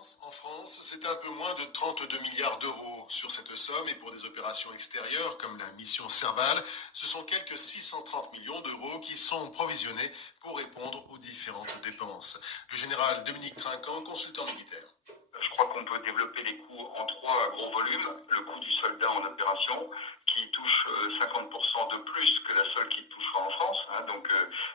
En France, c'est un peu moins de 32 milliards d'euros sur cette somme et pour des opérations extérieures comme la mission Serval, ce sont quelques 630 millions d'euros qui sont provisionnés pour répondre aux différentes dépenses. Le général Dominique Trinquant, consultant militaire. Je crois qu'on peut développer les coûts en trois gros volumes. Le coût du soldat en opération, qui touche 50% de plus que la seule qui touchera en France. Donc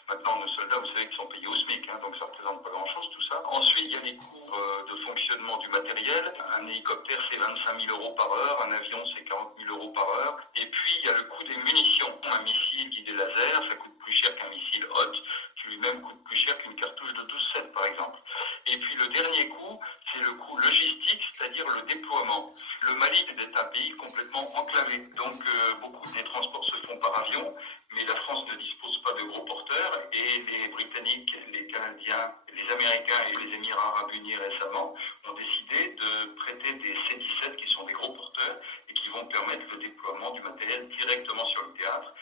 maintenant, nos soldats, vous savez qu'ils sont payés au SMIC, donc ça ne représente pas grand-chose tout ça. Ensuite, il y a les coûts de fonctionnement du matériel. Un hélicoptère, c'est 25 000 euros par heure. Un avion, c'est 40 000 euros par heure. Et puis, il y a le coût des munitions. Un missile guidé laser, ça coûte plus cher qu'un missile Hot, qui lui-même coûte plus cher qu'une cartouche de 12,7 par exemple. Et puis le dernier coût, c'est le coût logistique, c'est-à-dire le déploiement. Le Mali est un pays complètement enclavé, donc beaucoup des transports se font par avion, mais la France ne dispose pas de gros porteurs et les Britanniques, les Canadiens, les Américains et les Émirats arabes unis récemment ont décidé de prêter des C-17 qui sont des gros porteurs et qui vont permettre le déploiement du matériel directement sur le théâtre,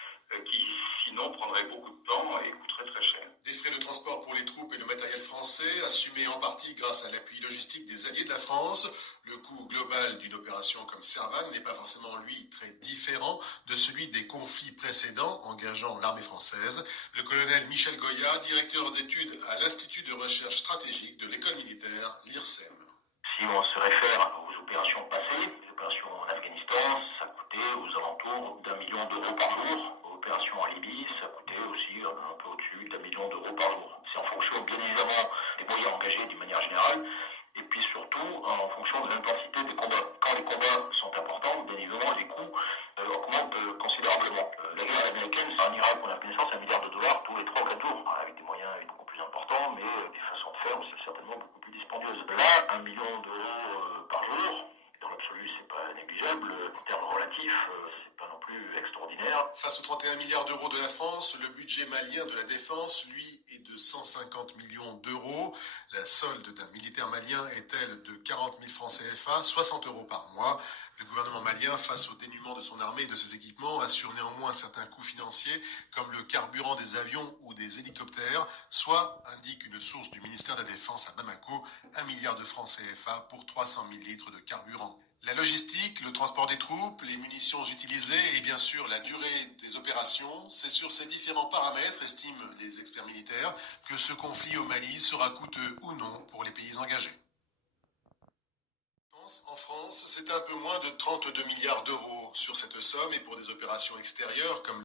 qui sinon prendrait beaucoup de temps et coûterait très cher. Des frais de transport pour les troupes et le matériel français, assumés en partie grâce à l'appui logistique des alliés de la France. Le coût global d'une opération comme Serval n'est pas forcément, lui, très différent de celui des conflits précédents engageant l'armée française. Le colonel Michel Goya, directeur d'études à l'Institut de recherche stratégique de l'école militaire, l'IRSEM. Si on se réfère aux opérations passées, les opérations en Afghanistan, ça coûtait aux alentours d'1 million d'euros par jour. Opération en Libye, ça coûtait aussi un peu au-dessus d'1 million d'euros par jour. C'est en fonction, bien évidemment, des moyens engagés d'une manière générale, et puis surtout en fonction de l'intensité des combats. Quand les combats sont importants, bien évidemment, les coûts augmentent considérablement. La guerre américaine, c'est en Irak ou en Afghanistan, c'est $1 milliard tous les 3 ou 4 jours, avec des moyens beaucoup plus importants, mais des façons de faire aussi certainement beaucoup plus dispendieuses. Là, 1 million d'euros par jour, dans l'absolu, c'est pas négligeable. En termes relatifs, c'est pas non plus extraordinaire. Face aux 31 milliards d'euros de la France, le budget malien de la défense, lui, est de 150 millions d'euros. La solde d'un militaire malien est-elle de 40 000 francs CFA, 60 euros par mois. Le gouvernement malien, face au dénuement de son armée et de ses équipements, assure néanmoins certains coûts financiers, comme le carburant des avions ou des hélicoptères, soit, indique une source du ministère de la Défense à Bamako, 1 milliard de francs CFA pour 300 000 litres de carburant. La logistique, le transport des troupes, les munitions utilisées et bien sûr la durée des opérations, c'est sur ces différents paramètres, estiment les experts militaires, que ce conflit au Mali sera coûteux ou non pour les pays engagés. En France, c'est un peu moins de 32 milliards d'euros sur cette somme et pour des opérations extérieures comme